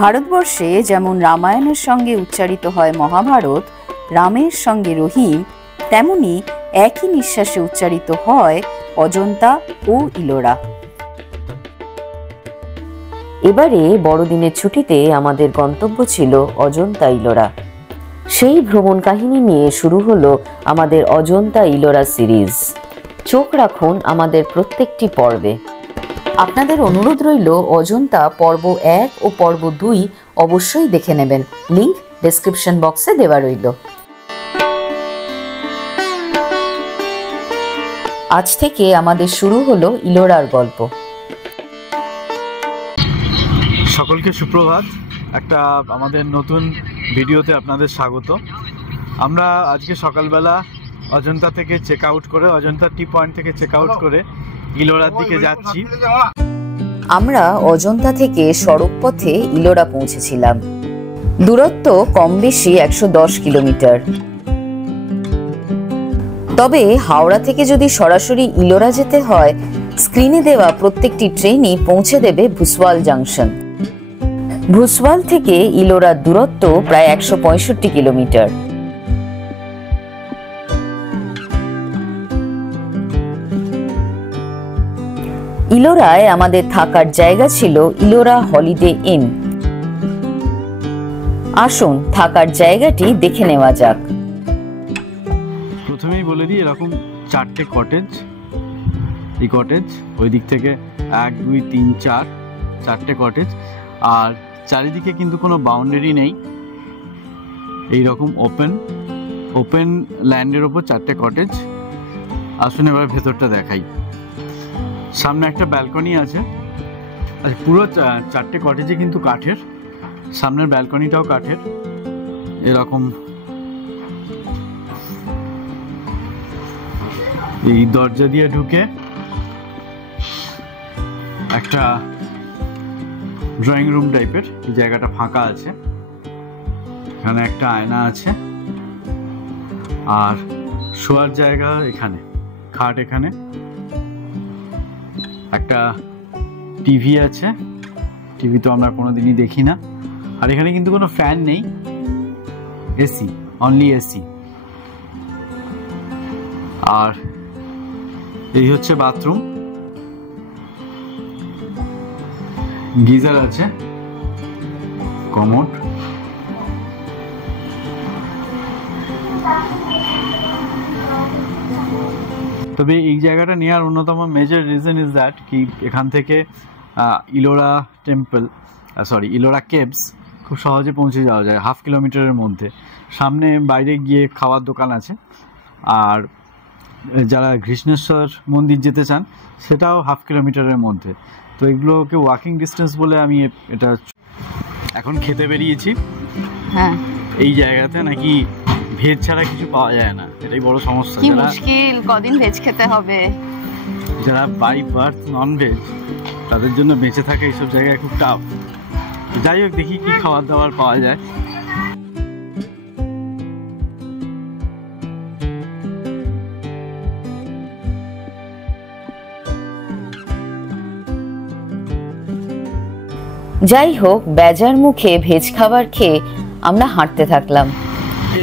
ভারতবর্ষে যেমন রামায়ণের সঙ্গে উচ্চারিত হয় মহাভারত, রামের সঙ্গে রহিম, তেমনি একই নিঃশ্বাসে উচ্চারিত হয় অজন্তা ও ইলোরা। এবারে বড়দিনের ছুটিতে আমাদের গন্তব্য ছিল অজন্তা ইলোরা। সেই ভ্রমণ কাহিনী নিয়ে শুরু হলো আমাদের অজন্তা ইলোরা সিরিজ। চোখ রাখুন আমাদের প্রত্যেকটি পর্বে। আপনাদের অনুরোধ রইল অজন্তা পর্ব 1 ও পর্ব 2 অবশ্যই দেখে নেবেন। লিংক ডেসক্রিপশন বক্সে দেওয়া রইল। আজ থেকে আমাদের শুরু হলো ইলোরার গল্প। সকলকে সুপ্রভাত। একটা আমাদের নতুন ভিডিওতে আপনাদের স্বাগত। আমরা আজকে সকালবেলা অজন্তা থেকে চেক আউট করে, অজন্তা টি পয়েন্ট থেকে চেক আউট করে ইলোরার দিকে যাচ্ছি। আমরা অজন্তা থেকে সড়ক পথে ইলোরা পৌঁছেছিলাম। দূরত্ব কম বেশি 110 কিলোমিটার। তবে হাওড়া থেকে যদি সরাসরি ইলোরা যেতে হয়, স্ক্রিনে দেওয়া প্রত্যেকটি ট্রেনই পৌঁছে দেবে ভুসওয়াল জাংশন। ভুসওয়াল থেকে ইলোরার দূরত্ব প্রায় 165 কিলোমিটার। ইলোরায় আমাদের থাকার জায়গা ছিল ইলোরা হলিডে ইন। আসুন থাকার জায়গাটি দেখে নেওয়া যাক। প্রথমেই বলে দিই, এরকম 4টে কটেজ। এই কটেজ ওই দিক থেকে 1, 2, 3, 4টে কটেজ। আর চারিদিকে কিন্তু কোনো বাউন্ডারি নেই, এইরকম ওপেন ল্যান্ডের ওপর 4টে কটেজ। আসুন এবার ভেতরটা দেখাই। সামনে একটা ব্যালকনি আছে। আচ্ছা, পুরো 4টে কটেজই কিন্তু কাঠের। সামনের ব্যালকনিটাও কাঠের। এরকম এই দরজা দিয়ে ঢুকে একটা ড্রয়িং রুম টাইপের। এই জায়গাটা ফাঁকা আছে, এখানে একটা আয়না আছে, আর শোয়ার জায়গা এখানে, খাট এখানে, একটা টিভি আছে। টিভি তো আমরা কোনোদিনই দেখি না। আর এখানে কিন্তু কোনো ফ্যান নেই, এসি, অনলি এসি। আর এই হচ্ছে বাথরুম, গিজার আছে, কমোড। তবে এই জায়গাটা নেওয়ার অন্যতম মেজর রিজন ইজ দ্যাট কি এখান থেকে ইলোরা ইলোরা কেভস খুব সহজে পৌঁছে যাওয়া যায়, 1/2 কিলোমিটারের মধ্যে। সামনে বাইরে গিয়ে খাওয়ার দোকান আছে। আর যারা ঘৃষ্ণেশ্বর মন্দির যেতে চান সেটাও 1/2 কিলোমিটারের মধ্যে। তো এগুলোকে ওয়াকিং ডিস্টেন্স বলে আমি এটা এখন খেতে বেরিয়েছি। হ্যাঁ, এই জায়গাতে নাকি ভেজ ছাড়া কিছু পাওয়া যায় না, এটাই বড় সমস্যা। কি মুশকিল, কদিন ভেজ খেতে হবে। যারা বাই বার্থ নন ভেজ, তাদের জন্য বেঁচে থাকা এইসব জায়গায় খুব টাফ। যাই হোক, দেখি কি খাবার দাবার পাওয়া যায়। যাই হোক, বেজার মুখে ভেজ খাবার খেয়ে আমরা হাঁটতে থাকলাম।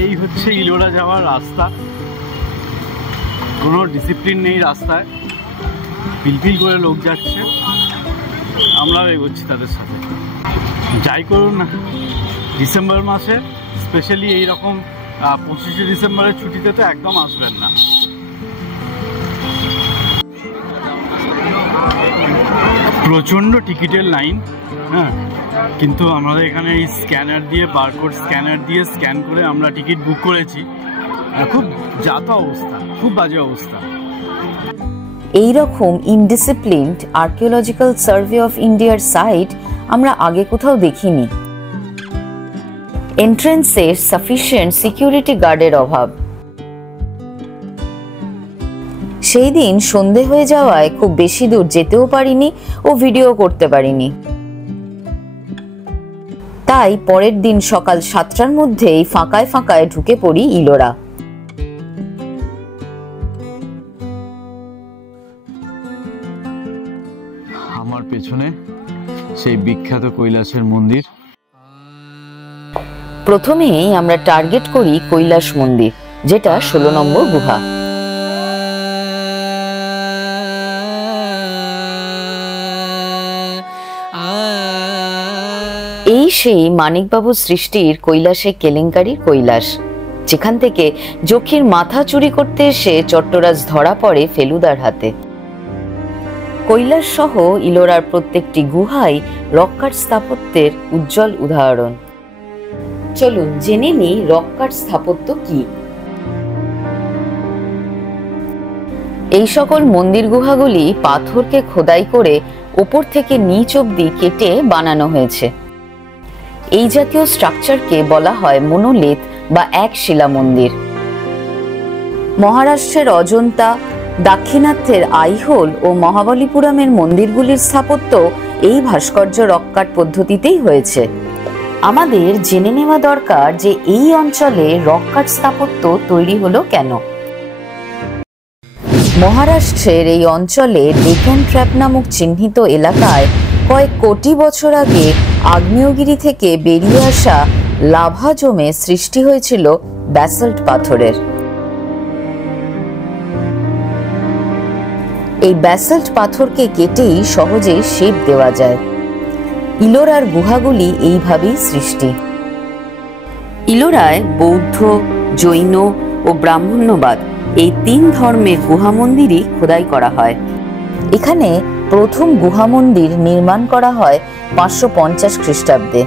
এই হচ্ছে ইলোরা যাওয়ার রাস্তা। কোনো ডিসিপ্লিন নেই রাস্তায়, পিলপিল করে লোক যাচ্ছে, আমরাও এগোচ্ছি তাদের সাথে। যাই করুন না, ডিসেম্বর মাসে স্পেশালি এইরকম 25শে ডিসেম্বরের ছুটিতে তো একদম আসবেন না। প্রচণ্ড টিকিটের লাইন। হ্যাঁ, কিন্তু আমাদের এখানে এই স্ক্যানার দিয়ে, বারকোড স্ক্যানার দিয়ে স্ক্যান করে আমরা টিকিট বুক করেছি। খুব যাতা অবস্থা, খুব বাজে অবস্থা। এইরকম ইনডিসিপ্লিনড আর্কিওলজিক্যাল সার্ভে অফ ইন্ডিয়ার সাইট আমরা আগে কোথাও দেখিনি। এন্ট্রেন্সে সাফিসিয়েন্ট সিকিউরিটি গার্ডের অভাব। সেই দিন সন্ধে হয়ে যাওয়ায় খুব বেশি দূর যেতেও পারিনি ও ভিডিও করতে পারিনি। তাই পরের দিন সকাল 7টার মধ্যেই ফাঁকায় ফাঁকায় ঢুকে পড়ি ইলোরা। আমার পেছনে সেই বিখ্যাত কৈলাসের মন্দির। প্রথমেই আমরা টার্গেট করি কৈলাস মন্দির, যেটা 16 নম্বর গুহা। এই সেই মানিকবাবু সৃষ্টির কৈলাসে কেলেঙ্কারির কৈলাস, যেখান থেকে যক্ষীর মাথা চুরি করতে এসে চট্টরাজ ধরা পড়ে ফেলুদার হাতে। কৈলাস সহ ইলোরার প্রত্যেকটি গুহাই রক কাট স্থাপত্যের উজ্জ্বল উদাহরণ। চলুন জেনে নিই রক কাট স্থাপত্য কি। এই সকল মন্দির গুহাগুলি পাথরকে খোদাই করে ওপর থেকে নিচ অব্দি কেটে বানানো হয়েছে। এই জাতীয় স্ট্রাকচারকে বলা হয় মনোলিথ বা এক শিলা মন্দির। মহারাষ্ট্রের অজন্তা, দাক্ষিণাত্যের আইহোল ও মহাবলীপুরমের মন্দিরগুলির স্থাপত্য এই ভাস্কর্য রক কাট পদ্ধতিতেই হয়েছে। আমাদের জেনে নেওয়া দরকার যে এই অঞ্চলে রক কাট স্থাপত্য তৈরি হলো কেন। মহারাষ্ট্রের এই অঞ্চলে ডেকান ট্র্যাপ নামক চিহ্নিত এলাকায় কয়েক কোটি বছর আগে আগ্নেয়গিরি থেকে বেরিয়ে আসা লাভা জমে সৃষ্টি হয়েছিল ব্যাসল্ট পাথরের। এই ব্যাসল্ট পাথরকে কেটেই সহজে শেপ দেওয়া যায়। ইলোরার গুহাগুলি এইভাবেই সৃষ্টি। ইলোরায় বৌদ্ধ, জৈন ও ব্রাহ্মণ্যবাদ এই 3 ধর্মের গুহা মন্দিরই খোদাই করা হয়। এখানে প্রথম গুহা মন্দির নির্মাণ করা হয় 550 খ্রিস্টাব্দে।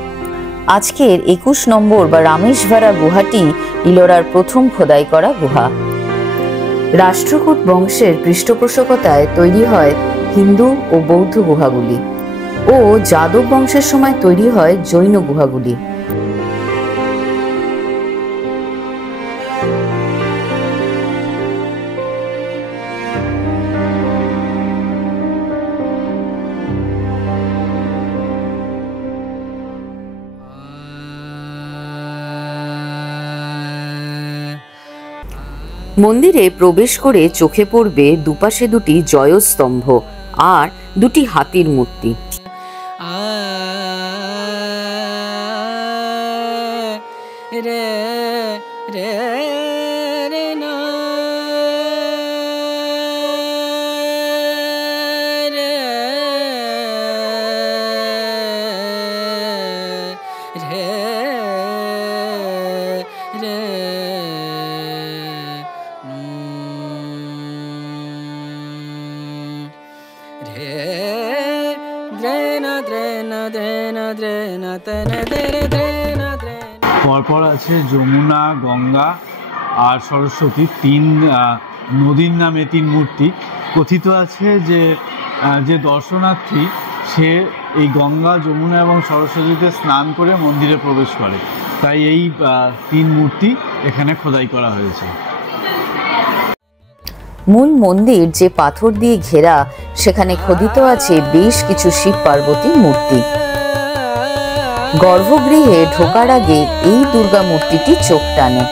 আজকের 21 নম্বর বা রামেশ্বরা গুহাটি ইলোরার প্রথম খোদাই করা গুহা। রাষ্ট্রকূট বংশের পৃষ্ঠপোষকতায় তৈরি হয় হিন্দু ও বৌদ্ধ গুহাগুলি ও যাদব বংশের সময় তৈরি হয় জৈন গুহাগুলি। মন্দিরে প্রবেশ করে চোখে পড়বে দুপাশে দুটি জয়স্তম্ভ আর দুটি হাতির মূর্তি। পরপর আছে যমুনা, গঙ্গা আর সরস্বতী, 3 নদীর নামে 3 মূর্তি। কথিত আছে যে দর্শনার্থী সে এই গঙ্গা, যমুনা এবং সরস্বতীতে স্নান করে মন্দিরে প্রবেশ করে, তাই এই 3 মূর্তি এখানে খোদাই করা হয়েছে। মূল মন্দির যে পাথর দিয়ে ঘেরা, সেখানে খোদিত আছে বেশ কিছু শিব পার্বতীর মূর্তি। গর্ভগৃহে ঢোকার আগে এই দুর্গা মূর্তিটি চোখ টানে।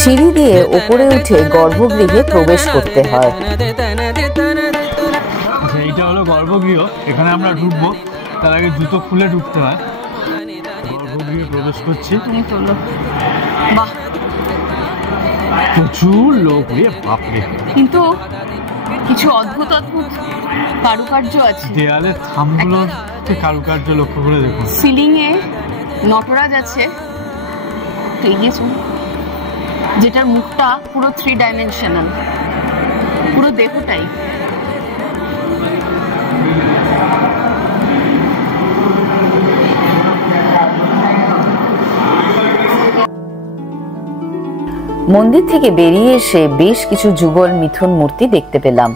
সিঁড়ি দিয়ে ওপরে উঠে গর্ভগৃহে প্রবেশ করতে হয়। এইটা হলো গর্ভগৃহ, এখানে আমরা ঢুকবো, তার আগে জুতো খুলে ঢুকতে হয়। গর্ভগৃহে প্রবেশ করছি, প্রচুর লোক, বাপরে, কিন্তু কিছু অদ্ভুত অদ্ভুত কারুকার্য আছে। দেয়ালে থামগুলোতে কারুকার্য লক্ষ্য করে দেখুন। সিলিং এ নটরাজ আছে, যেটার মুখটা পুরো 3 ডাইমেনশনাল, পুরো দেহটাই। মন্দির থেকে বেরিয়ে এসে বেশ কিছু যুগল মিথুন মূর্তি দেখতে পেলাম।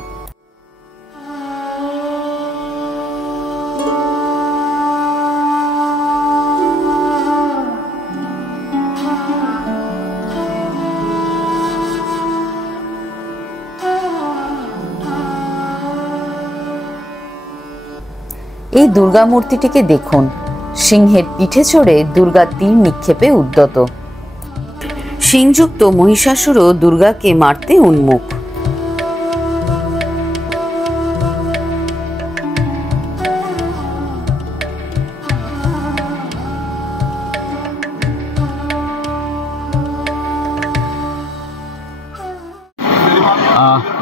এই দুর্গা মূর্তিটিকে দেখুন, সিংহের পিঠে চড়ে দুর্গা তীর নিক্ষেপে উদ্যত। সিংযুক্ত মহিষাসুরও দুর্গাকে মারতে উন্মুখ।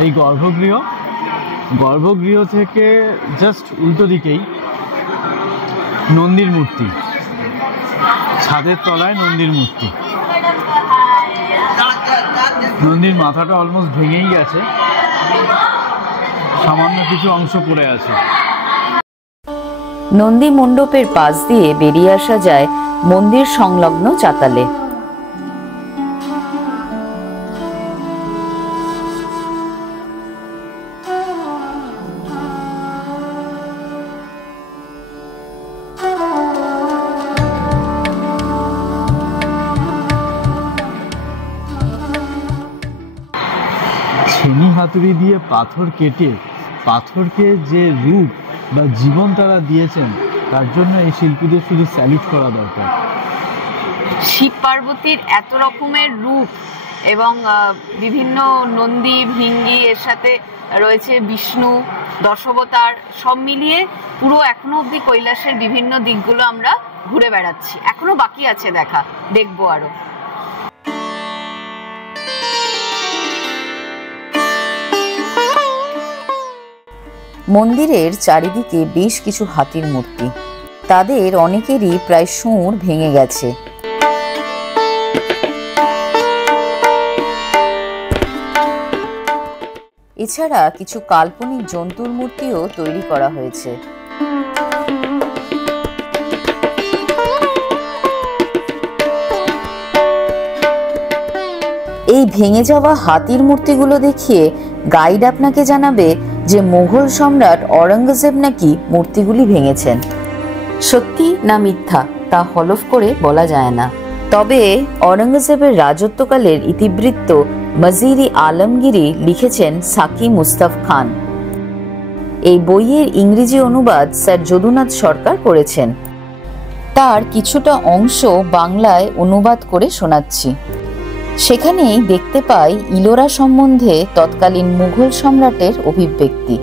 এই গর্ভগৃহ থেকে জাস্ট উল্টো দিকেই নন্দীর মূর্তি, ছাদের তলায় নন্দীর মূর্তি। নন্দীর মাথাটা অলমোস্ট ভেঙেই গেছে, সামান্য কিছু অংশ পড়ে আছে। নন্দী মণ্ডপের পাশ দিয়ে বেরিয়ে আসা যায় মন্দির সংলগ্ন চাতালে। ছেনি হাতুড়ি দিয়ে পাথর কেটে পাথরকে যে রূপ বা জীবন তারা দিয়েছেন, তার জন্য এই শিল্পীদের শুধু স্যালুট করা দরকার। শিব পার্বতীর এত রকমের রূপ এবং বিভিন্ন নন্দী ভিঙ্গি, এর সাথে রয়েছে বিষ্ণু, দশাবতার, সব মিলিয়ে পুরো এখনো অবধি কৈলাসের বিভিন্ন দিকগুলো আমরা ঘুরে বেড়াচ্ছি। এখনো বাকি আছে দেখা, দেখবো আরো। মন্দিরের চারিদিকে বেশ কিছু হাতির মূর্তি, তাদের অনেকেরই প্রায় সুর ভেঙে গেছে। এছাড়া কিছু কাল্পনিক জন্তুর মূর্তিও তৈরি করা হয়েছে। এই ভেঙে যাওয়া হাতির মূর্তিগুলো দেখিয়ে গাইড আপনাকে জানাবে যে মুঘল সম্রাট ঔরঙ্গজেব নাকি মূর্তিগুলি ভেঙেছেন। সত্যি না মিথ্যা তা হলফ করে বলা যায় না, তবে ঔরঙ্গজেবের রাজত্বকালের ইতিবৃত্ত মজিরি আলমগীরি লিখেছেন সাকি মুস্তাফ খান। এই বইয়ের ইংরেজি অনুবাদ স্যার যদুনাথ সরকার করেছেন। তার কিছুটা অংশ বাংলায় অনুবাদ করে শোনাচ্ছি। সেখানেই দেখতে পাই ইলোরা সম্বন্ধে তৎকালীন মুঘল সম্রাটের অভিব্যক্তি।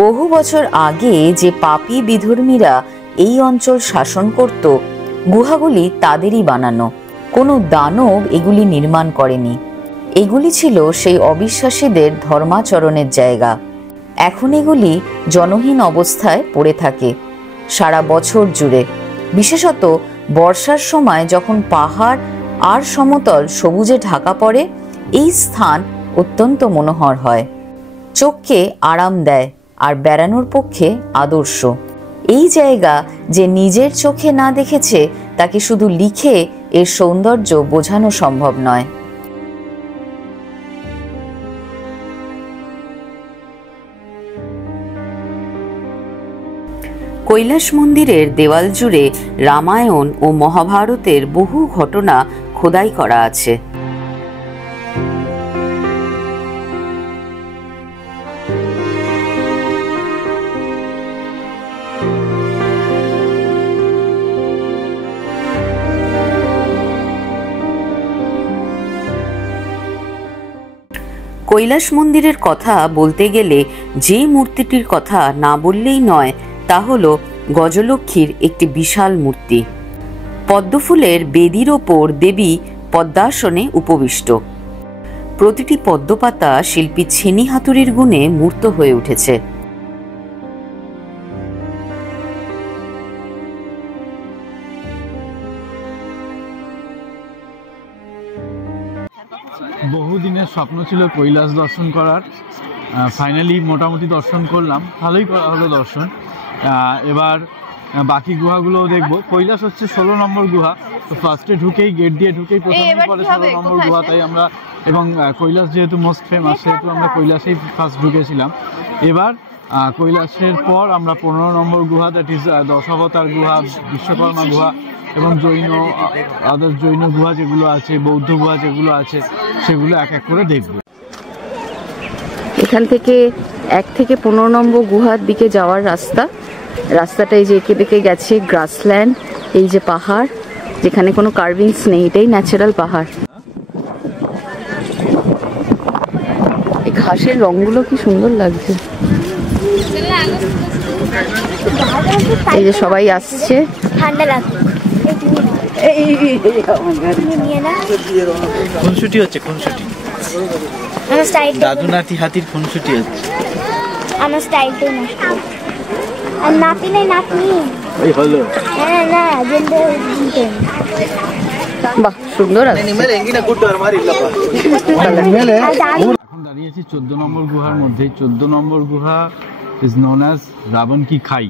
বহু বছর আগে যে পাপী বিধর্মীরা এই অঞ্চল শাসন করত, গুহাগুলি তাদেরই বানানো, কোনো দানব এগুলি নির্মাণ করেনি। এগুলি ছিল সেই অবিশ্বাসীদের ধর্মাচরণের জায়গা। এখন এগুলি জনহীন অবস্থায় পড়ে থাকে সারা বছর জুড়ে। বিশেষত বর্ষার সময় যখন পাহাড় আর সমতল সবুজে ঢাকা পড়ে, এই স্থান অত্যন্ত মনোহর হয়, চোখকে আরাম দেয় আর বেড়ানোর পক্ষে আদর্শ। এই জায়গা যে নিজের চোখে না দেখেছে তাকে শুধু লিখে এর সৌন্দর্য বোঝানো সম্ভব নয়। কৈলাস মন্দিরের দেওয়াল জুড়ে রামায়ণ ও মহাভারতের বহু ঘটনা খোদাই করা আছে। কৈলাস মন্দিরের কথা বলতে গেলে যে মূর্তিটির কথা না বললেই নয় তা হলো গজলক্ষ্মীর একটি বিশাল মূর্তি। পদ্মফুলের বেদির ওপর দেবী পদ্মাসনে উপবিষ্ট। প্রতিটি পদ্মপাতা শিল্পী ছেনি হাতুড়ির গুণে মূর্ত হয়ে উঠেছে। বহুদিনের স্বপ্ন ছিল কৈলাস দর্শন করার, ফাইনালি মোটামুটি দর্শন করলাম, ভালোই করা হলো দর্শন। এবার বাকি গুহাগুলোও দেখবো। কৈলাস হচ্ছে 16 নম্বর গুহা, তো ফার্স্টে ঢুকেই গেট দিয়ে ঢুকেই প্রথমেই পরে 16 নম্বর গুহা, তাই আমরা, এবং কৈলাস যেহেতু মোস্ট ফেমাস সেহেতু আমরা কৈলাসেই ফার্স্ট ঢুকেছিলাম। এবার কৈলাসের পর আমরা 15 নম্বর গুহা, দ্যাট ইজ দশাবতার গুহা, বিশ্বকর্মা গুহা এবং জৈন গুহা যেগুলো আছে, বৌদ্ধ গুহা যেগুলো আছে, সেগুলো এক এক করে দেখব। এখান থেকে 1 থেকে 15 নম্বর গুহার দিকে যাওয়ার রাস্তাটা এই যে এঁকে বেঁকে গেছে, গ্রাসল্যান্ড, এই যে পাহাড় যেখানে কোনো কার্ভিংস নেই, এটাই ন্যাচারাল পাহাড়। এই ঘাসের রঙগুলো কি সুন্দর লাগছে। এই যে সবাই আসছে, ঠান্ডা লাগছে। খুনসুটি হচ্ছে, খুনসুটি। আমার স্টাইলটা দাদু নাতি হাতির খুনসুটি হচ্ছে। আমার স্টাইলটাই নষ্ট। আর নাতি নাই নাতনি। এই হলো। হ্যাঁ না জেন্ডার বাহ, সুন্দর আছে। এখন দাঁড়িয়েছি 14 নম্বর গুহার মধ্যে। 14 নম্বর গুহা ইজ নোন অ্যাজ রাবণ কি খাই।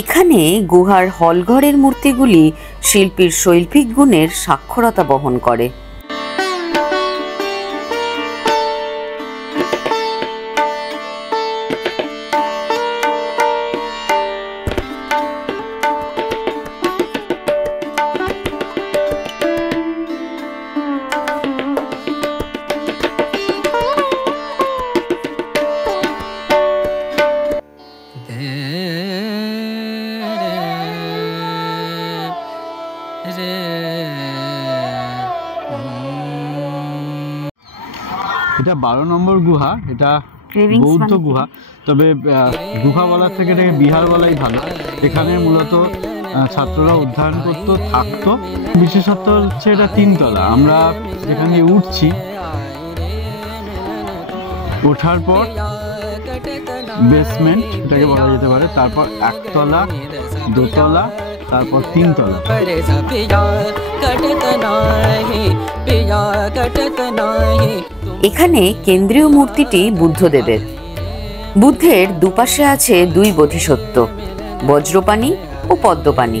এখানে গুহার হলঘরের মূর্তিগুলি শিল্পীর শৈল্পিক গুণের সাক্ষরতা বহন করে। এটা 12 নম্বর গুহা। এটা বৌদ্ধ গুহা, তবে গুহা বলার থেকে এটাকে বিহার বলাই ভালো। এখানে মূলত ছাত্ররা অধ্যয়ন করতো, থাকতো। বিশেষত্ব হচ্ছে এটা 3 তলা। আমরা যেখানে উঠছি, ওঠার পর বেসমেন্ট এটাকে বলা যেতে পারে, তারপর 1 তলা, 2 তলা, তারপর 3 তলা। এখানে কেন্দ্রীয় মূর্তিটি বুদ্ধদেবের। বুদ্ধের দুপাশে আছে 2 বোধিসত্ত্ব, বজ্রপাণি ও পদ্মপাণি।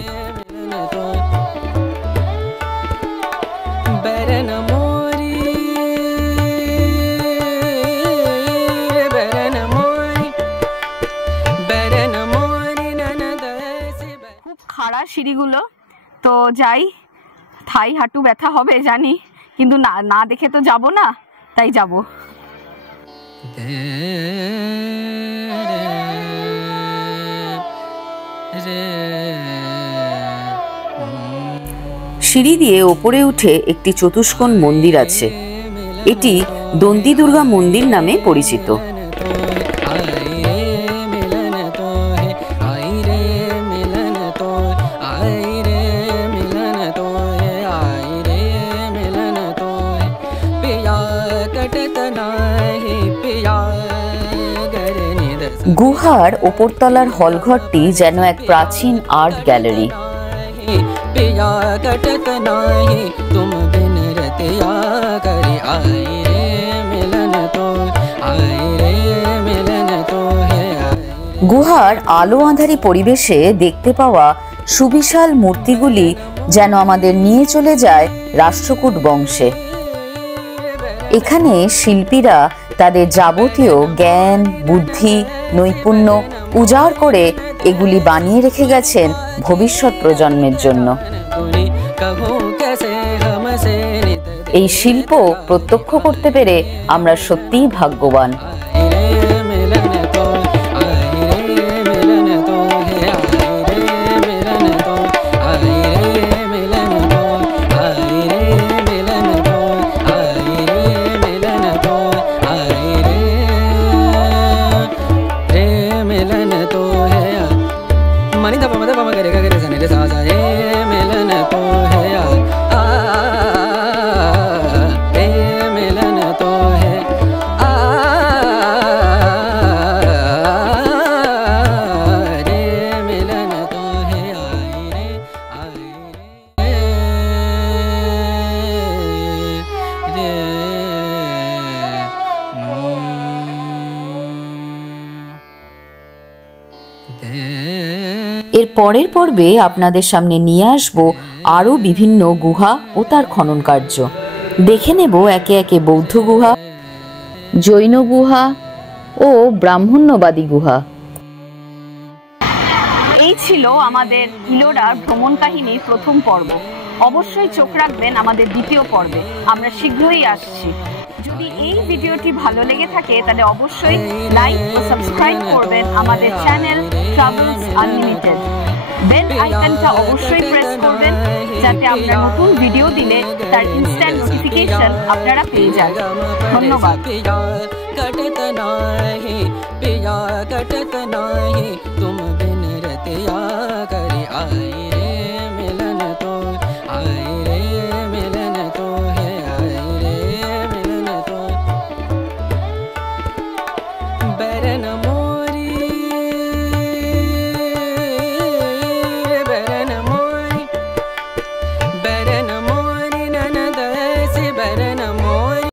খুব খাড়া সিঁড়িগুলো, তো যাই, থাই হাঁটু ব্যথা হবে জানি, কিন্তু না না দেখে তো যাব না, তাই যাব। সিঁড়ি দিয়ে ওপরে উঠে একটি চতুষ্কোণ মন্দির আছে। এটি দন্তি দুর্গা মন্দির নামে পরিচিত। গুহার ওপরতলার হলঘরটি যেন এক প্রাচীন আর্ট গ্যালারি। গুহার আলো আঁধারি পরিবেশে দেখতে পাওয়া সুবিশাল মূর্তিগুলি যেন আমাদের নিয়ে চলে যায় রাষ্ট্রকূট বংশে। এখানে শিল্পীরা তাদের যাবতীয় জ্ঞান, বুদ্ধি, নৈপুণ্য উজাড় করে এগুলি বানিয়ে রেখে গেছেন ভবিষ্যৎ প্রজন্মের জন্য। এই শিল্প প্রত্যক্ষ করতে পেরে আমরা সত্যিই ভাগ্যবান। এর পরের পর্বে আপনাদের সামনে নিয়ে আসব আরও বিভিন্ন গুহা ও তার খনন কার্য। দেখে নেব একে একে বৌদ্ধ গুহা, জৈন গুহা ও ব্রাহ্মণ্যবাদী গুহা। এই ছিল আমাদের ইলোরার ভ্রমণ কাহিনীর প্রথম পর্ব। অবশ্যই চোখ রাখবেন আমাদের দ্বিতীয় পর্বে, আমরা শীঘ্রই আসছি। যদি এই ভিডিওটি ভালো লেগে থাকে তাহলে অবশ্যই লাইক ও সাবস্ক্রাইব করবেন আমাদের চ্যানেল ট্রাভেলস আনলিমিটেড। বেল আইকনটা অবশ্যই প্রেস করবেন যাতে আমরা নতুন ভিডিও দিলে তার ইনস্ট্যান্ট নোটিফিকেশন আপনারা পেয়ে যান। ধন্যবাদ।